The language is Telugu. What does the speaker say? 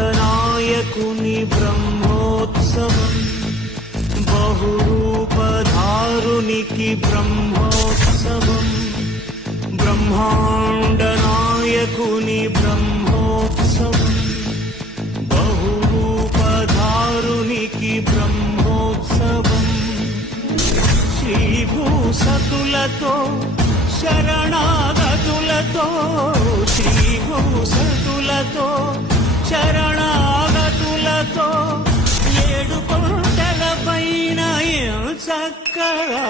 బ్రహ్మాండనాయకుని బ్రహ్మోత్సవం, బహురూపధారునికి బ్రహ్మోత్సవం. బ్రహ్మాండనాయకుని బ్రహ్మోత్సవం, బహురూపధారునికి బ్రహ్మోత్సవం. శ్రీభూసతులతో శరణాగతులతో, శ్రీభూసతులతో శరణాగతులతో, ఏడు కొండల పైన చక్కగా